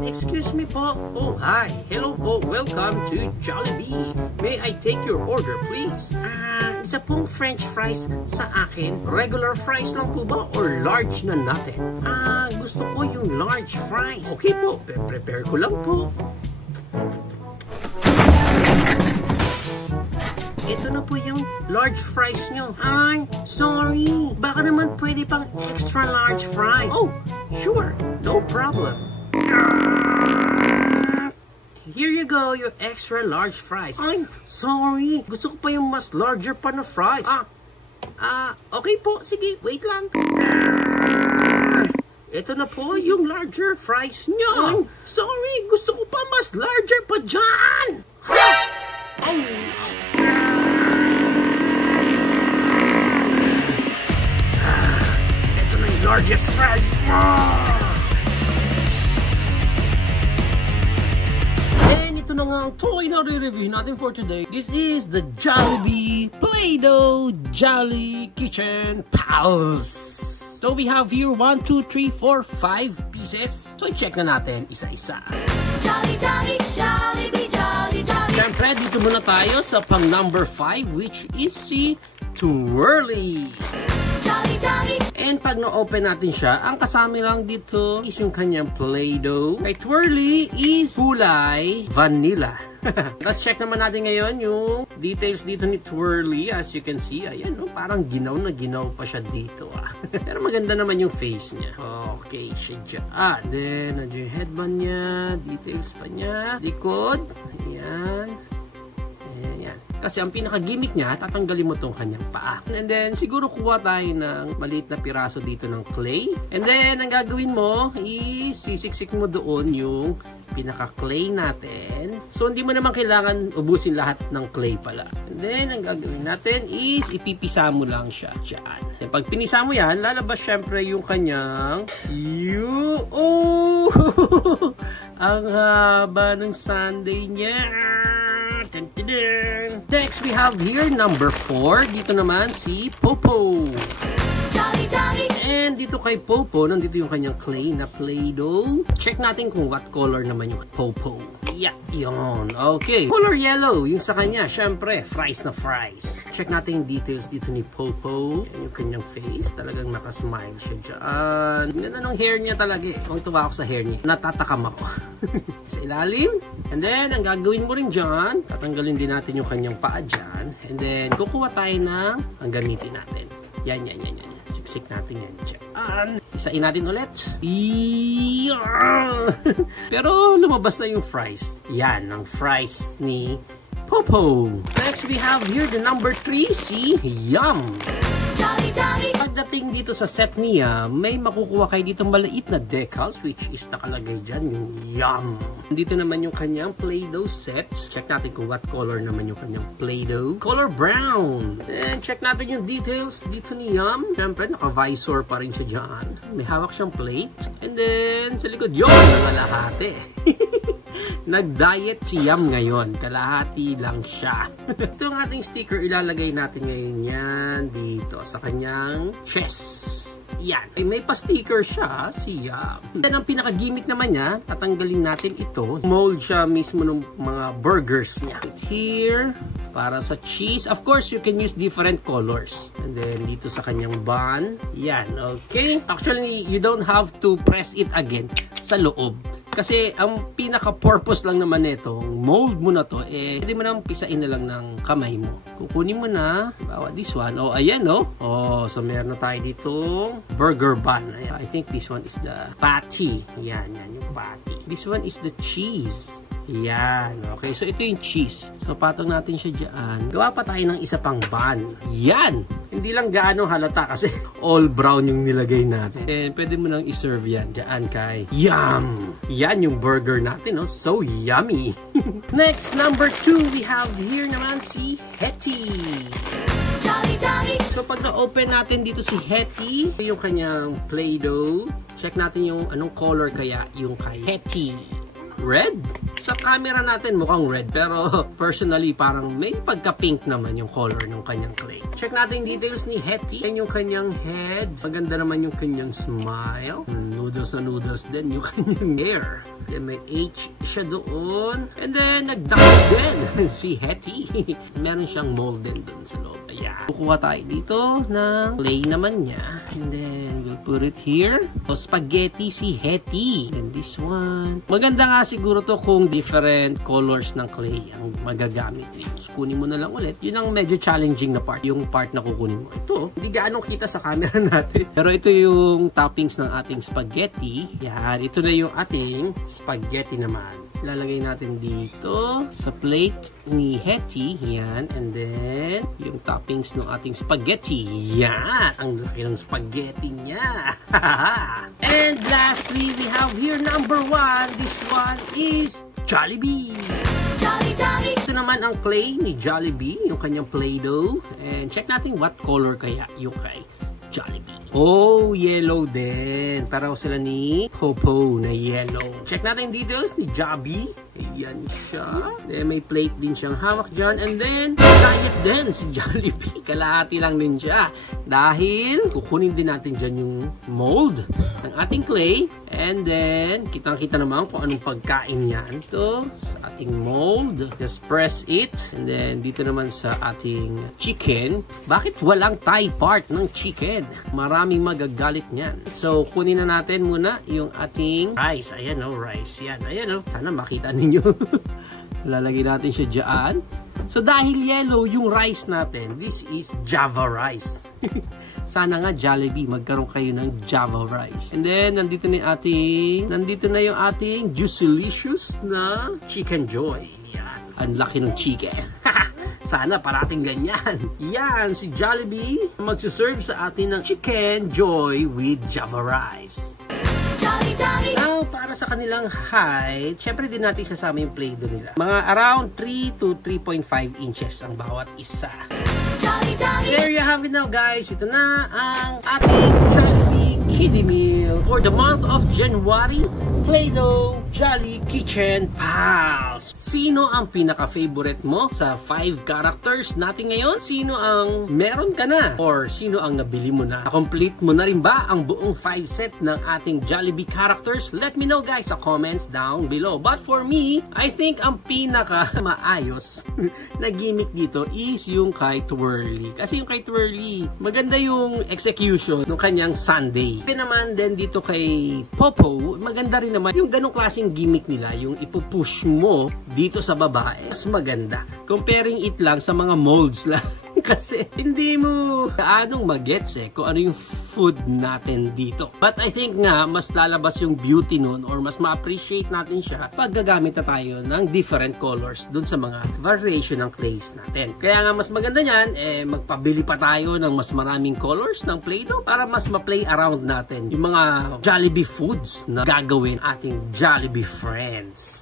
Excuse me po. Oh, hi. Hello po. Welcome to Jollibee. May I take your order, please? Isa pong French fries sa akin. Regular fries lang po ba or large na natin? Gusto ko yung large fries. Okay po. Prepare ko lang po. Ito na po yung large fries nyo. Ay, sorry. Baka naman pwede pang extra large fries. Oh, sure. No problem. Here you go, your extra large fries. Ay, sorry. Gusto ko pa yung mas larger pa na fries. Okay po. Sige, wait lang. Ito na po yung larger fries nyo. Ay, sorry. Gusto ko pa mas larger pa dyan. Oh, ito na yung largest fries. Ito na nga ang toy na re-review natin for today. This is the Jollibee Play-Doh Jolly Kitchen Pals. So we have here 1, 2, 3, 4, 5 pieces. So i-check na natin isa-isa. Jolly, jolly, Jollibee, jolly, jolly. Siyempre, dito muna tayo sa pang number 5, which is si Twirly. Jolly, jolly. And pag na-open natin siya, ang kasama lang dito is yung kanyang Play-Doh. Kay Twirly is kulay vanilla. Let's check naman natin ngayon yung details dito ni Twirly. As you can see, ayan, no? Parang ginaw na ginaw pa siya dito. Pero maganda naman yung face niya. Okay, siya dyan. Then, nandiyan yung headband niya. Details pa niya. Likod. Ayan. Ayan. Kasi ang pinaka-gimmick niya, tatanggalin mo tong kanyang paa. And then, siguro kuha tayo ng maliit na piraso dito ng clay. And then, ang gagawin mo is sisiksik mo doon yung pinaka-clay natin. So, hindi mo naman kailangan ubusin lahat ng clay pala. And then, ang gagawin natin is ipipisa mo lang siya dyan. And pag pinisa mo yan, lalabas syempre yung kanyang ang haba ng sundae niya. Next, we have here number 4. Dito naman si Popo. Jolly, jolly. And dito kay Popo, nandito yung kanyang clay na Play-Doh. Check natin kung what color naman yung Popo. Yeah, yun. Okay. Color yellow, yung sa kanya. Syempre, fries na fries. Check natin yung details dito ni Popo. Yan yung kanyang face. Talagang nakasmile siya dyan. Ganda ng hair niya talaga eh. Kung tuwa ako sa hair niya, natatakam ako. Sa ilalim. And then, ang gagawin mo rin dyan, tatanggalin din natin yung kanyang paa dyan. And then, kukuha tayo ng ang gamitin natin. Yan. Siksik natin yan dyan. Isain natin ulit. Pero lumabas na yung fries. Yan, ang fries ni Popo. Next, we have here the number 3, si Yum. Jolly, jolly. Pagdating dito sa set niya, may makukuha kayo dito maliit na decals, which is nakalagay dyan yung Yum. Dito naman yung kanyang Play-Doh set. Check natin kung what color naman yung kanyang Play-Doh. Color brown. And check natin yung details dito ni Yum. Siyempre, naka-visor pa rin siya dyan. May hawak siyang plate. And then, sa likod, yun, nakalahati. Nag-diet si Yum ngayon. Kalahati lang siya. Ito ang ating sticker. Ilalagay natin ngayon yan dito sa kanyang chest. Yan. Ay, may pa-sticker siya si Yum. Then ang pinaka-gimmick naman niya, tatanggalin natin ito. Mold siya mismo ng mga burgers niya. Here, para sa cheese. Of course, you can use different colors. And then dito sa kanyang bun. Yan. Okay. Actually, you don't have to press it again sa loob. Kasi ang pinaka-purpose lang naman nito, mold mo na to, hindi mo nang pisain na lang ng kamay mo. Kukunin mo na, bawa this one. Oh, ayan, no? Oh, so meron na tayo ditong burger bun. Ayan. I think this one is the patty. Yan yung patty. This one is the cheese. Yan. Okay, so ito yung cheese. So, patong natin siya dyan. Gawa pa tayo ng isa pang bun. Yan! Hindi lang gaano halata kasi all brown yung nilagay natin. And pwede mo nang iserve yan dyan kay Yum! Yan yung burger natin, no? So yummy! Next, number 2, we have here naman si Hetty. Jolly, jolly. So, pag na-open natin dito si Hetty, yung kanyang Play-Doh, check natin yung anong color kaya yung kay Hetty. red. Sa camera natin mukhang red, pero personally parang may pagka-pink naman yung color ng kanyang clay. Check natin yung details ni Hetty. Yan yung kanyang head. Maganda naman yung kanyang smile. Noodles na noodles din yung kanyang hair. Then may H siya doon. And then nagdakot din si Hetty. Meron siyang mold din doon sa loob. Ayan. Kukuha tayo dito ng clay naman niya. And then we'll put it here. So, spaghetti si Hetty. And this one. Maganda nga siguro to kung different colors ng clay ang magagamit niyo. So, kunin mo na lang ulit. Yun ang medyo challenging na part. Yung part na kukunin mo. Ito, hindi gaano kita sa camera natin. Pero ito yung toppings ng ating spaghetti. Yan. Ito na yung ating spaghetti naman. Lalagay natin dito sa plate ni Hetty. Yan. And then, yung toppings ng ating spaghetti. Yan. Ang laki ng spaghetti niya. And lastly, we have here number 1. This one is Jollibee. Jolly, jolly. Ito naman ang clay ni Jollibee. Yung kanyang Play-Doh. And check natin what color kaya yung kay Jollibee. Oh, yellow din. Pareho sila ni Popo na yellow. Check natin yung details ni Jollibee. Ayan siya. Then may plate din siyang hawak dyan. And then, diet din si Jollibee. Kalahati lang din siya. Dahil, kukunin din natin dyan yung mold ng ating clay. And then, kitang-kita naman kung anong pagkain yan. Ito, sa ating mold. Just press it. And then, dito naman sa ating chicken. Bakit walang thigh part ng chicken? Maraming magagalit niyan. So, kunin na natin muna yung ating rice. Ayan o, rice. Yan. Ayan o. Sana makita ninyo. Lalagay natin siya dyan. So, dahil yellow yung rice natin, this is Java rice. Sana nga Jollibee, magkaroon kayo ng Java rice. And then, nandito na yung ating Juicylicious na Chicken Joy. Yan. Ang laki ng chicken. Sana parating ganyan. Yan, si Jollibee magsuserve sa atin ng Chicken Joy with Java rice. Jolly, jolly. Now, para sa kanilang height, syempre din natin sasama yung Play-Doh nila. Mga around 3 to 3.5 inches ang bawat isa. Jolly, jolly. There you have it now, guys. Ito na ang ating Jollibee Kiddie Meal for the month of January. Play-Doh Jolly Kitchen Pals. Sino ang pinaka-favorite mo sa 5 characters natin ngayon? Sino ang meron ka na? Or sino ang nabili mo na? Complete mo na rin ba ang buong 5 set ng ating Jollibee characters? Let me know, guys, sa comments down below. But for me, I think ang pinaka-maayos na gimmick dito is yung kay Twirly. Kasi yung kay Twirly, maganda yung execution ng kanyang sundae. Pero naman din dito kay Popo, maganda rin naman yung ganong klaseng gimmick nila, yung ipupush mo dito sa baba, is maganda. Comparing it lang sa mga molds lang. Kasi hindi mo anong magets kung ano yung food natin dito. But I think nga, mas lalabas yung beauty nun or mas ma-appreciate natin siya pag gagamit na tayo ng different colors dun sa mga variation ng clays natin. Kaya nga mas maganda nyan, magpabili pa tayo ng mas maraming colors ng Play-Doh para mas ma-play around natin yung mga Jollibee foods na gagawin ating Jollibee friends.